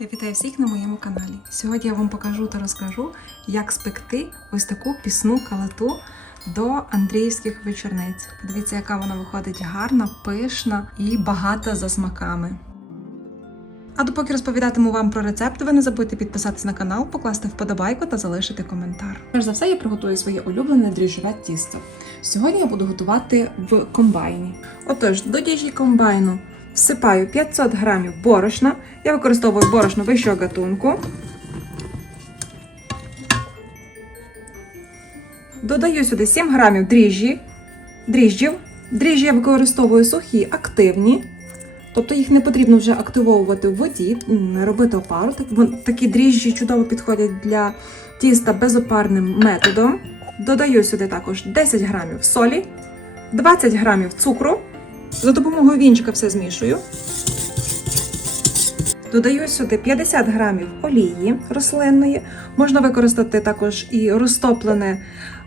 Я вітаю всіх на моєму каналі. Сьогодні я вам покажу та розкажу, як спекти ось таку пісну калиту до Андріївських вечорниць. Подивіться, яка вона виходить гарна, пишна і багата за смаками. А допоки розповідатиму вам про рецепт, ви не забудьте підписатись на канал, покласти вподобайку та залишити коментар. Перш за все, я приготую своє улюблене дріжджове тісто. Сьогодні я буду готувати в комбайні. Отож, до діжі комбайну всипаю 500 грамів борошна. Я використовую борошно вищого гатунку. Додаю сюди 7 грамів дріжджі, дріжджів. Дріжджі я використовую сухі, активні. Тобто їх не потрібно вже активовувати в воді, робити опару. Такі дріжджі чудово підходять для тіста безопарним методом. Додаю сюди також 10 грамів солі, 20 грамів цукру. За допомогою вінчика все змішую. Додаю сюди 50 грамів олії рослинної. Можна використати також і розтоплене,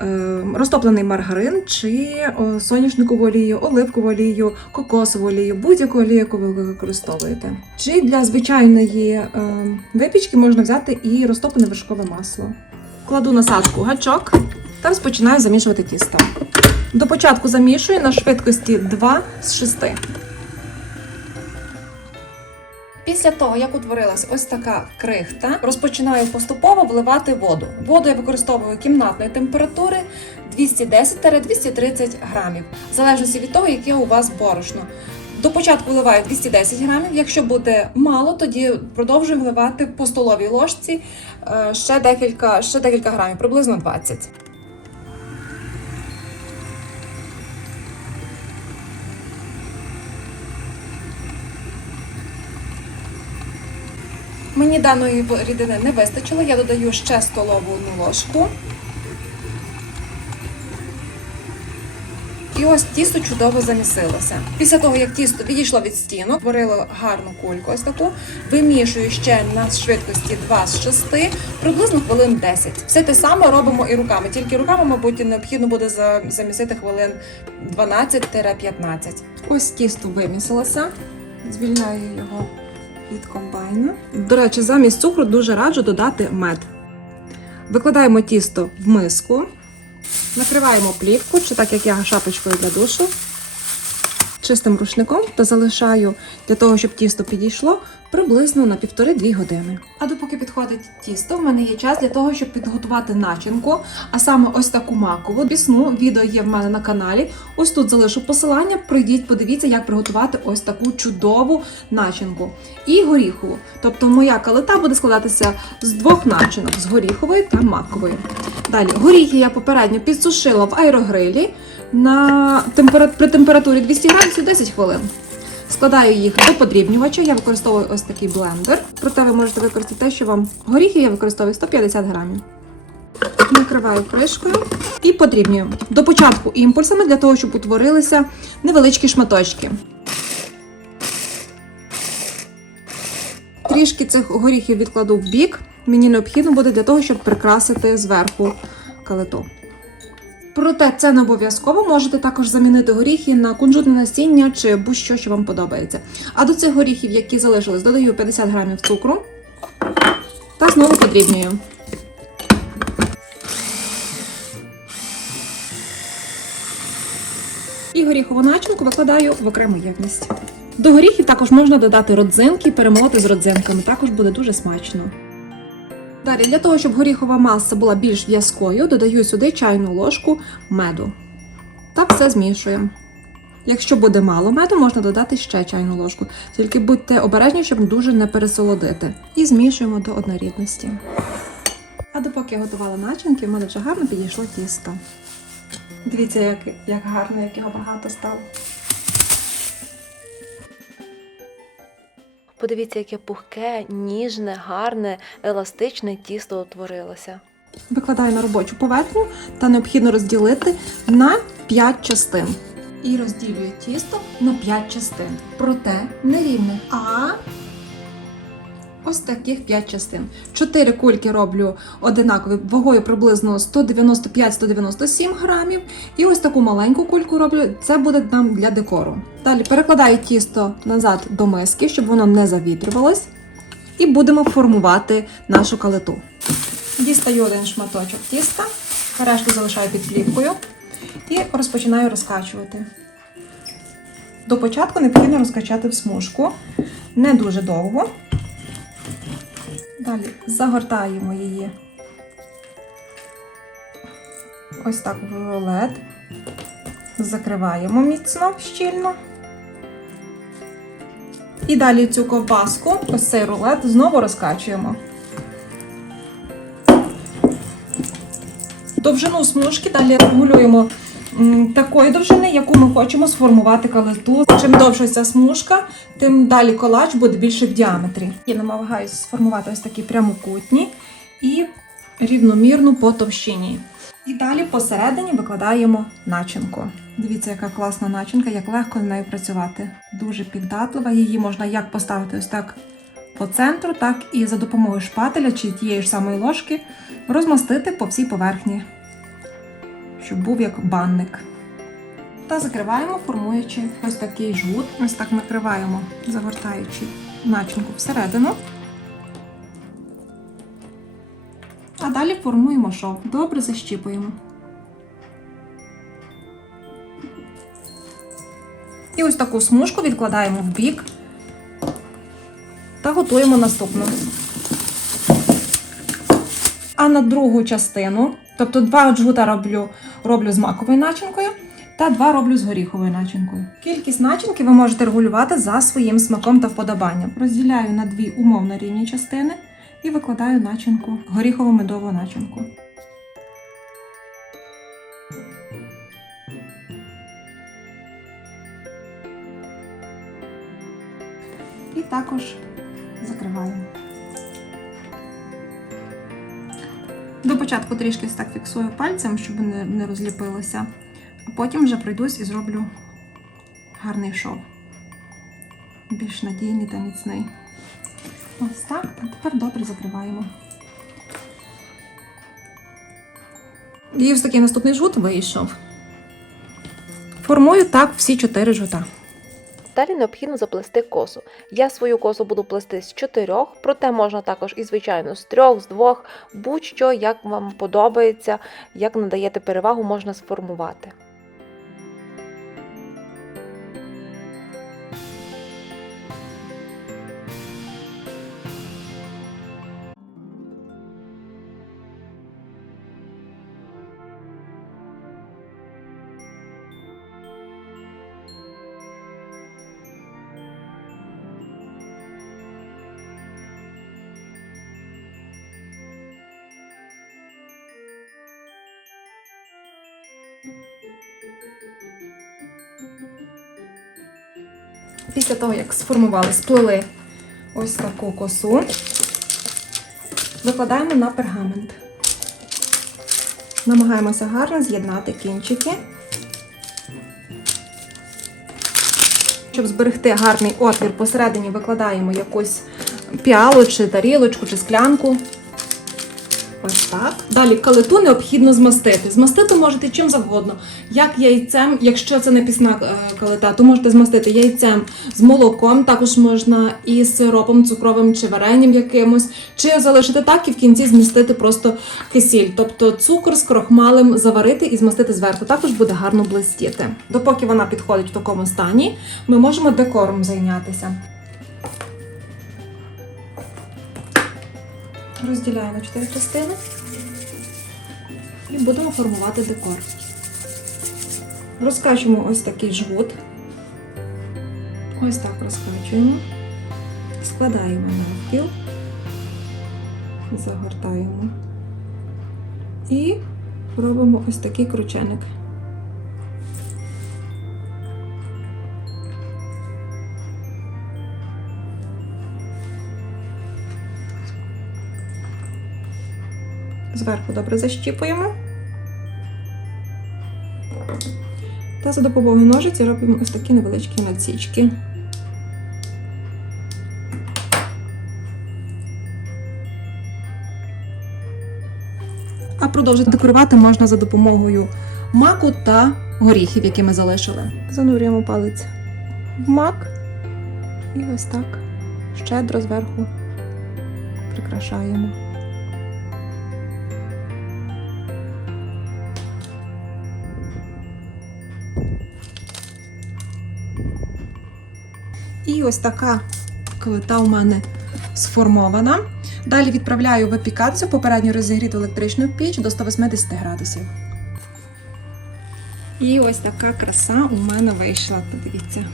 е, розтоплений маргарин чи соняшникову олію, оливкову олію, кокосову олію, будь-яку олію, яку ви використовуєте. Чи для звичайної е, випічки можна взяти і розтоплене вершкове масло. Кладу насадку гачок та розпочинаю замішувати тісто. До початку замішую на швидкості 2 з 6. Після того, як утворилась ось така крихта, розпочинаю поступово вливати воду. Воду я використовую кімнатної температури 210-230 грамів, в залежності від того, яке у вас борошно. До початку вливаю 210 грамів. Якщо буде мало, тоді продовжую вливати по столовій ложці е, ще декілька, ще декілька грамів, приблизно 20. Мені даної рідини не вистачило, я додаю ще столову ложку. І ось тісто чудово замісилося. Після того, як тісто відійшло від стінок, творило гарну кульку ось таку, вимішую ще на швидкості 2 з 6, приблизно хвилин 10. Все те саме робимо і руками, тільки руками, мабуть, необхідно буде замісити хвилин 12-15. Ось тісто вимісилося, звільняю його від комбайну. До речі, замість цукру дуже раджу додати мед. Викладаємо тісто в миску, накриваємо плівку, чи так як я шапочкою для душу, чистим рушником та залишаю для того, щоб тісто підійшло приблизно на 1,5-2 години. А допоки підходить тісто, в мене є час для того, щоб підготувати начинку, а саме ось таку макову пісну. Відео є в мене на каналі. Ось тут залишу посилання. Пройдіть, подивіться, як приготувати ось таку чудову начинку. І горіхову. Тобто моя калита буде складатися з двох начинок: з горіхової та макової. Далі горіхи я попередньо підсушила в аерогрилі на темпера... при температурі 200 градусів 10 хвилин. Складаю їх до подрібнювача. Я використовую ось такий блендер. Проте ви можете використати те, що вам горіхи я використовую 150 грамів. Накриваю кришкою і подрібнюю. До початку імпульсами для того, щоб утворилися невеличкі шматочки. Трішки цих горіхів відкладу в бік. Мені необхідно буде для того, щоб прикрасити зверху калиту. Проте це не обов'язково. Можете також замінити горіхи на кунжутне насіння чи будь-що, що вам подобається. А до цих горіхів, які залишились, додаю 50 грамів цукру та знову подрібнюю. І горіхову начинку викладаю в окрему ємність. До горіхів також можна додати родзинки, перемолоти з родзинками. Також буде дуже смачно. Далі, для того, щоб горіхова маса була більш в'язкою, додаю сюди чайну ложку меду. Та все змішуємо. Якщо буде мало меду, можна додати ще чайну ложку. Тільки будьте обережні, щоб дуже не пересолодити. І змішуємо до однорідності. А допоки я готувала начинки, в мене вже гарно підійшло тісто. Дивіться, як, як гарно, як його багато стало. Подивіться, яке пухке, ніжне, гарне, еластичне тісто утворилося. Викладаю на робочу поверхню та необхідно розділити на 5 частин. І розділюю тісто на 5 частин. Проте не рівних, а ось таких 5 частин. 4 кульки роблю одинакові вагою приблизно 195-197 грамів. І ось таку маленьку кульку роблю. Це буде нам для декору. Далі перекладаю тісто назад до миски, щоб воно не завітрювалось. і будемо формувати нашу калиту. Дістаю один шматочок тіста, решту залишаю під плівкою і розпочинаю розкачувати. До початку необхідно розкачати в смужку не дуже довго. Далі загортаємо її ось так в рулет. Закриваємо міцно, щільно. І далі цю ковбаску, ось цей рулет, знову розкачуємо. Довжину смужки далі регулюємо такої довжини, яку ми хочемо сформувати калиту. Чим довша ця смужка, тим далі колач буде більше в діаметрі. Я намагаюся сформувати ось такі прямокутні і рівномірну по товщині. І далі посередині викладаємо начинку. Дивіться, яка класна начинка, як легко з нею працювати. Дуже піддатлива. Її можна як поставити ось так по центру, так і за допомогою шпателя чи тієї ж самої ложки розмастити по всій поверхні, щоб був як банник. Та закриваємо, формуючи ось такий жгут. Ось так накриваємо, загортаючи начинку всередину. А далі формуємо шов. Добре защіпуємо. І ось таку смужку відкладаємо в бік та готуємо наступну. А на другу частину, тобто два джгута роблю, роблю з маковою начинкою, та два роблю з горіховою начинкою. Кількість начинки ви можете регулювати за своїм смаком та вподобанням. Розділяю на дві умовно рівні частини і викладаю начинку, горіхово-медову начинку. І також закриваємо. Початку трішки так фіксую пальцем, щоб не, розліпилося. А потім вже пройдусь і зроблю гарний шов. Більш надійний та міцний. Ось так. А тепер добре закриваємо. І ось такий наступний жгут вийшов. Формую так всі чотири жгута. Далі необхідно заплести косу. Я свою косу буду плести з чотирьох, проте можна також і, звичайно, з трьох, з двох, будь-що, як вам подобається, як надаєте перевагу, можна сформувати. Після того, як сформували, сплели ось таку косу, викладаємо на пергамент. Намагаємося гарно з'єднати кінчики. Щоб зберегти гарний отвір, посередині викладаємо якусь піалу, чи тарілочку, чи склянку. Так. Далі калиту необхідно змастити. Змастити можете чим завгодно. Як яйцем, якщо це не пісна е, калита, то можете змастити яйцем з молоком, також можна і сиропом цукровим чи варенням якимось, чи залишити так і в кінці змістити просто кисіль. Тобто цукор з крохмалем заварити і змастити зверху. Також буде гарно блистіти. Допоки вона підходить в такому стані, ми можемо декором зайнятися. Розділяю на чотири частини і будемо формувати декор. Розкачуємо ось такий жгут. Ось так розкачуємо, складаємо навпіл, загортаємо і робимо ось такий крученик. Зверху добре защіпуємо. Та за допомогою ножиці робимо ось такі невеличкі надсічки. А продовжити декорувати можна за допомогою маку та горіхів, які ми залишили. Занурюємо палець в мак і ось так щедро зверху прикрашаємо. І ось така клита у мене сформована. Далі відправляю випікатися попередньо розігріту електричну піч до 180 градусів. І ось така краса у мене вийшла. Подивіться.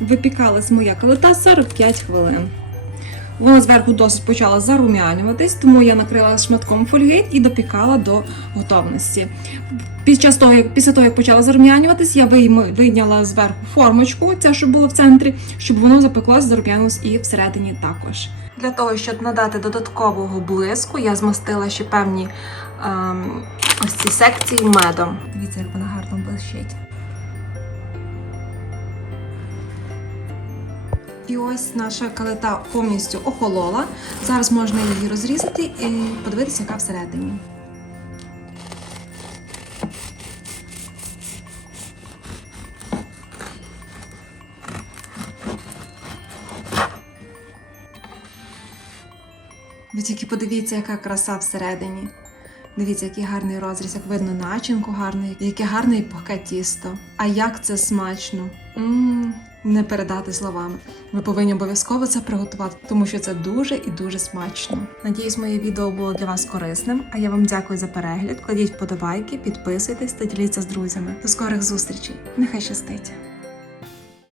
Випікалась моя калита 45 хвилин. Вона зверху досить почала зарум'янюватись, тому я накрила шматком фольги і допікала до готовності. Під час того, як після того, як почала зарум'янюватись, я вийняла зверху формочку, ця, що було в центрі, щоб воно запеклося, зарум'янилось і всередині також. Для того, щоб надати додаткового блиску, я змастила ще певні ем, ось ці секції медом. Дивіться, як вона гарно блищить. І ось наша калита повністю охолола. Зараз можна її розрізати і подивитися, яка всередині. Ви тільки подивіться, яка краса всередині. Дивіться, який гарний розріз, як видно начинку гарний, яке гарне і пухке тісто. А як це смачно! м не передати словами. Ви повинні обов'язково це приготувати, тому що це дуже і дуже смачно. Надіюсь, моє відео було для вас корисним. А я вам дякую за перегляд. Кладіть вподобайки, підписуйтесь та діліться з друзями. До скорих зустрічей! Нехай щастить!